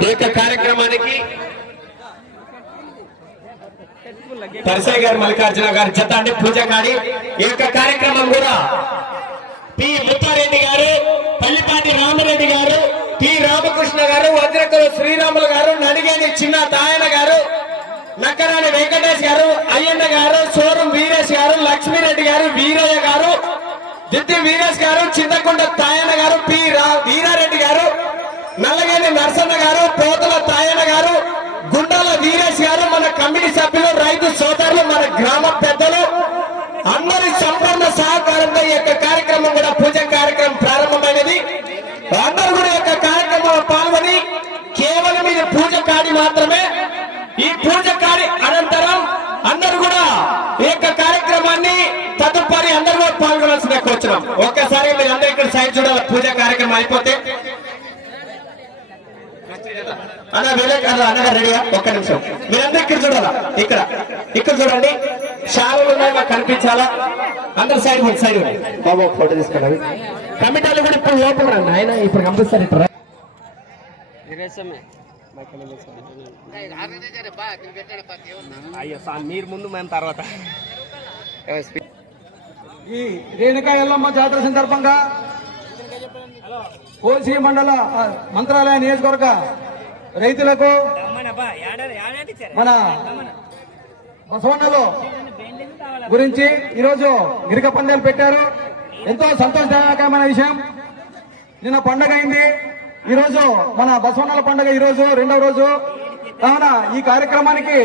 ఈ యొక్క కార్యక్రమానికి పరసయ్య గారు మల్లికార్జున గారు జత అంటే పూజ గారి ఈ యొక్క కార్యక్రమం కూడా పి. ముత్తారెడ్డి గారు పల్లిపాటి రామరెడ్డి గారు పి రామకృష్ణ గారు వజ్రకుల శ్రీరాములు గారు నడిగేని చిన్న తాయన గారు నక్కరాని వెంకటేష్ గారు అయ్యన్న గారు సోరం వీరేష్ గారు లక్ష్మీరెడ్డి గారు వీరయ్య గారు దిత్తి వీరేష్ గారు చింతకుంట తాయన్న గారు పి రా- వీరారెడ్డి గారు నల్లగేని నరసన్న గారు పోతల తాయన్న గారు గుండాల వీరేష్ గారు మన కమిటీ సభ్యులు రైతు సోదరులు మన గ్రామ పెద్దలు అందరి సంపూర్ణ సహకారంతో ఈ యొక్క కార్యక్రమం కూడా పూజ కార్యక్రమం ప్రారంభమైనది. అందరూ కూడా యొక్క కార్యక్రమంలో పాల్గొని కేవలం ఇది పూజ కాడి మాత్రమే. ఈ పూజ కాడి అనంతరం అందరూ కూడా ఈ యొక్క కార్యక్రమాన్ని తదుపరి అందరూ కూడా పాల్గొనాల్సిన కూర్చున్నాం ఒక్కసారి మీరు అందరూ ఇక్కడ సైడ్ చూడాలి పూజ కార్యక్రమం అయిపోతే. అన్న వివేక్ అన్న అన్నగా రెడీయా? ఒక్క నిమిషం మీరందరూ ఇక్కడ చూడాలా ఇక్కడ ఉన్నాయి? మాకు కనిపించాలా? అందరు సైడ్ సైడ్. బాబు ఫోటో తీసుకున్నాను కమిటీలు కూడా ఇప్పుడు లోపల రండి ఆయన ఇప్పుడు కంపల్సరీ ఇక్కడ రా. అయ్యో సార్ మీరు ముందు మేము తర్వాత. ఈ రేణుకా ఎల్లమ్మ జాతర సందర్భంగా కోసి మండల మంత్రాలయ నియోజకవర్గ రైతులకు మన బసవన్నలో గురించి ఈరోజు గిరిక పందాలు పెట్టారు. ఎంతో సంతోషదాయకమైన విషయం. నిన్న పండగ అయింది. ఈరోజు మన బసవన్నల పండగ ఈరోజు రెండవ రోజు. కావున ఈ కార్యక్రమానికి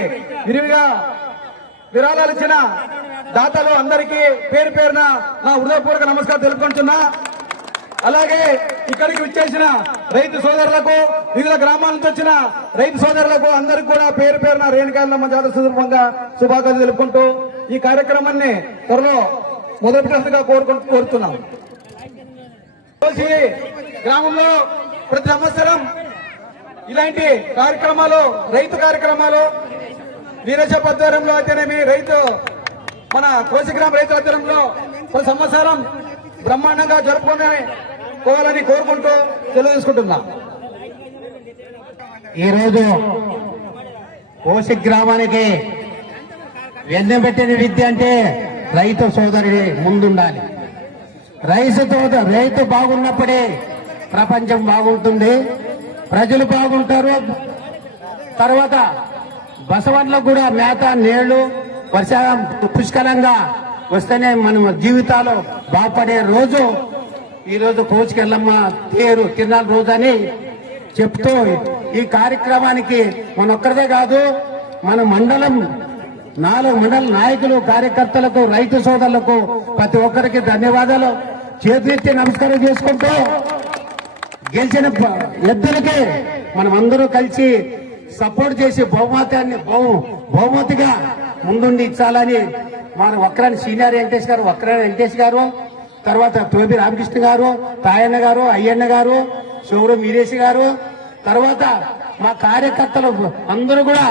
విరివిగా విరాళాలు ఇచ్చిన దాతలు అందరికీ పేరు పేరున నా హృదయపూర్వక నమస్కారం తెలుపుకుంటున్నా. అలాగే ఇక్కడికి విచ్చేసిన రైతు సోదరులకు వివిధ గ్రామాల నుంచి వచ్చిన రైతు సోదరులకు అందరికి కూడా పేరు పేరున రేణుకాయలమ్మ జాతర సందర్భంగా శుభాకాంక్షలు తెలుపుకుంటూ ఈ కార్యక్రమాన్ని త్వరలో మొదలుపెట్టినట్టుగా కోరుకుంటూ కోరుతున్నాం. కోసి గ్రామంలో ప్రతి సంవత్సరం ఇలాంటి కార్యక్రమాలు రైతు కార్యక్రమాలు వీరశప ఆధ్వర్యంలో అయితేనేమి రైతు మన కోసిగ్రామ రైతు ఆధ్వర్యంలో ప్రతి సంవత్సరం బ్రహ్మాండంగా జరుపుకుని కోవాలని కోరుకుంటూ తెలియజేసుకుంటున్నా ఈరోజు కోసి గ్రామానికి వెన్నెబెట్టిన విద్య అంటే రైతు సోదరుడి ముందుండాలి. రైతు సోదరు రైతు బాగున్నప్పుడే ప్రపంచం బాగుంటుంది. ప్రజలు బాగుంటారు. తర్వాత బసవన్లకు కూడా మేత నీళ్ళు వర్షాకాలం పుష్కలంగా వస్తేనే మనం జీవితాలు బాగుపడే రోజు ఈరోజు కోచికెళ్ళమ్మ కోచుకెళ్ళమ్మ తేరు రోజు అని చెప్తూ ఈ కార్యక్రమానికి మన ఒక్కరిదే కాదు మన మండలం నాలుగు మండల నాయకులు కార్యకర్తలకు రైతు సోదరులకు ప్రతి ఒక్కరికి ధన్యవాదాలు. చేతులెత్తి నమస్కారం చేసుకుంటూ గెలిచిన ఎద్దులకి మనం అందరూ కలిసి సపోర్ట్ చేసి బహుమతాన్ని బహు బహుమతిగా ముందుండి ఇచ్చాలని మన వక్రాని సీనియర్ వెంకటేష్ గారు వక్రాని వెంకటేష్ గారు తర్వాత తోబి రామకృష్ణ గారు తాయన్న గారు అయ్యన్న గారు శివరం మీరేష్ గారు. తర్వాత మా కార్యకర్తలు అందరూ కూడా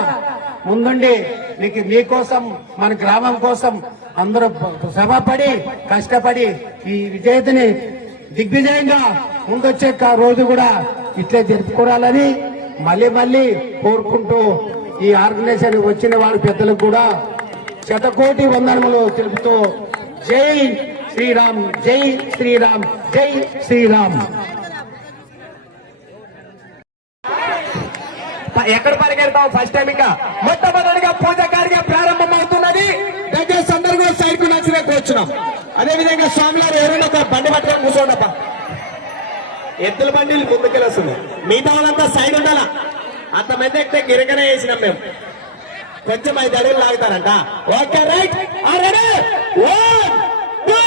ముందుండి నీకు మీకోసం మన గ్రామం కోసం అందరూ శ్రమపడి కష్టపడి ఈ విజేతని దిగ్విజయంగా ముందొచ్చే రోజు కూడా ఇట్లే జరుపుకోవాలని మళ్ళీ మళ్ళీ కోరుకుంటూ ఈ ఆర్గనైజేషన్ వచ్చిన వారి పెద్దలకు కూడా శతకోటి వందనములు తెలుపుతూ జై శ్రీరామ్ జై శ్రీరామ్ జై శ్రీరామ్. ఎక్కడ పరిగెడతాం ఫస్ట్ టైం ఇంకా? మొట్టమొదటిగా పూజ కార్యం ప్రారంభం అవుతున్నది దయచేసి అందరూ కూడా సైడ్కు నచ్చినే కూర్చున్నాం. అదే విధంగా స్వామివారు ఎవరైనా ఒక బండి పట్టుకొని కూర్చోండప్ప ఎద్దుల బండిలు ముందుకెళ్ళొస్తుంది మిగతా వాళ్ళంతా సైడ్ ఉండాలా? అంత మంది ఎక్కితే గిరకనే వేసినాం మేము. కొంచెం ఐదు అడుగులు లాగుతారంట. Okay right ready one two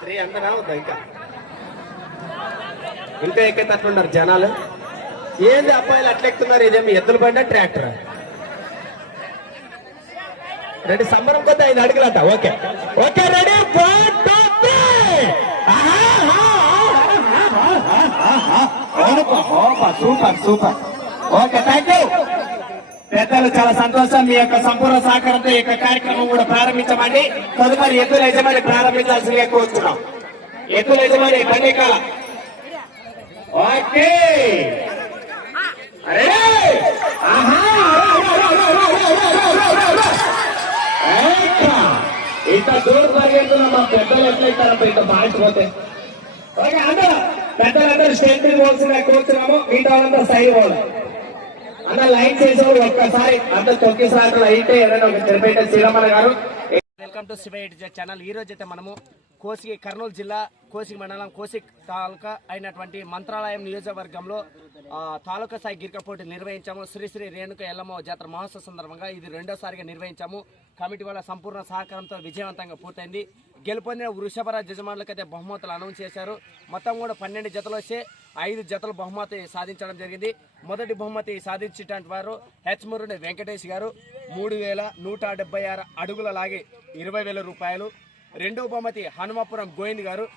three అందరా అవుతా ఇంకా? ఇంకా ఎక్కేటట్లున్నారు జనాలు? ఏంది అబ్బాయిలు అట్లెక్కుతున్నారు ఇదేమి ఎద్దుల బండి ట్రాక్టర్? రెడీ సంబరం కొద్ది ఐదు అడుగులట. Okay. Okay ready. Super super. Okay thank you పెద్దలు చాలా సంతోషం. మీ యొక్క సంపూర్ణ సహకారంతో ఈ యొక్క కార్యక్రమం కూడా ప్రారంభించమండి. తదుపరి ఎద్దుల యజమాని ప్రారంభించాల్సిందిగా కోరుతున్నాం ఎద్దుల యజమాని బండి కాల ఓకే. అరే. ఆహా. ఇంత దూరం పరిగెడుతున్న మా పెద్దలు ఎట్లయితారప్ప ఇంత పాటిపోతే ఓకే అందరూ పెద్దలందరూ స్టేట్ పోల్సిన కూర్చున్నాము. మిగతా వాళ్ళందరూ సైడ్ పోవాలి. అన్న లైన్ చేసేవాళ్ళు ఒక్కసారి అంత తొక్కిసార్లు అయితే ఏదైనా ఒక తిరుపతి శ్రీరమణ గారు. Welcome to Shiva editor channel ఈ రోజు అయితే మనము కోసిగి కర్నూలు జిల్లా కోసిగి మండలం కోసిక్ తాలూకా అయినటువంటి మంత్రాలయం నియోజకవర్గంలో తాలూకా స్థాయి గిరిక పోటీ నిర్వహించాము. శ్రీశ్రీ రేణుక ఎల్లమ్మ జాతర మహోత్సవ సందర్భంగా ఇది రెండోసారిగా నిర్వహించాము. కమిటీ వల్ల సంపూర్ణ సహకారంతో విజయవంతంగా పూర్తయింది. గెలుపొందిన వృషభరాజ్ యజమానులకు అయితే బహుమతులు అనౌన్స్ చేశారు. మొత్తం కూడా పన్నెండు జతలు వస్తే ఐదు జతలు బహుమతి సాధించడం జరిగింది. మొదటి బహుమతి సాధించేటువంటి వారు హెచ్మురుని వెంకటేష్ గారు. మూడు వేల నూట డెబ్బై ఆరు అడుగుల లాగి ఇరవై వేల రూపాయలు రెండవ బహుమతి హనుమాపురం గోవింద్ గారు.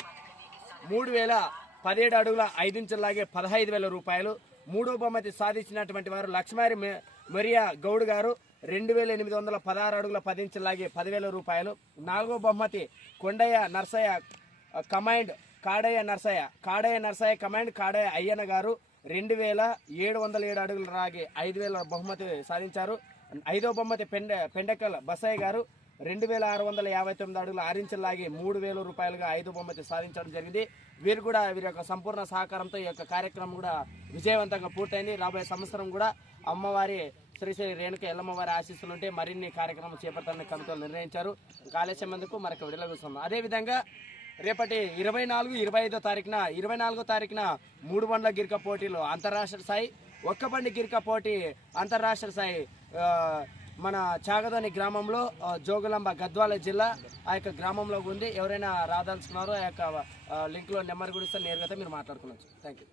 మూడు వేల పదిహేడు అడుగుల ఐదు ఇంచులాగే పదహైదు వేల రూపాయలు. మూడో బహుమతి సాధించినటువంటి వారు లక్ష్మారి మె- మరియా గౌడ్ గారు. రెండు వేల ఎనిమిది వందల పదహారు అడుగుల పది ఇంచులాగే పదివేల రూపాయలు. నాలుగో బహుమతి కొండయ్య నర్సయ్య కమాండ్ కాడయ్య నర్సయ్య కాడయ్య నర్సయ్య కమాండ్ కాడయ్య అయ్యన్న గారు రెండు వేల ఏడు వందల ఏడు అడుగుల రాగి ఐదు వేల బహుమతి సాధించారు. ఐదో బహుమతి పెండ పెండకల్ బసయ్య గారు. రెండు వేల ఆరు వందల యాభై తొమ్మిది అడుగులు ఆరించలు లాగి మూడు వేల రూపాయలుగా ఐదు బహుమతి సాధించడం జరిగింది. వీరు కూడా వీరి యొక్క సంపూర్ణ సహకారంతో ఈ యొక్క కార్యక్రమం కూడా విజయవంతంగా పూర్తయింది. రాబోయే సంవత్సరం కూడా అమ్మవారి శ్రీ శ్రీ రేణుక ఎల్లమ్మవారి ఆశీస్సులు ఉంటే మరిన్ని కార్యక్రమం చేపట్టాలని కమిటీలు నిర్ణయించారు. కాళేశ్వరం ఎందుకు మరొక విడుదల చూస్తున్నాం. అదేవిధంగా రేపటి ఇరవై నాలుగు ఇరవై ఐదో తారీఖున ఇరవై నాలుగో తారీఖున మూడు బండ్ల గిరిక పోటీలు అంతర్రాష్ట్ర స్థాయి ఒక్క బండి గిరిక పోటీ అంతర్రాష్ట్ర స్థాయి మన చాగదాని గ్రామంలో జోగులాంబ గద్వాల జిల్లా ఆ యొక్క గ్రామంలో ఉంది. ఎవరైనా రాదలుచుకున్నారో ఆ యొక్క లింక్లో నెంబర్ కూడా ఇస్తే నేరుగా మీరు మాట్లాడుకోవచ్చు. Thank you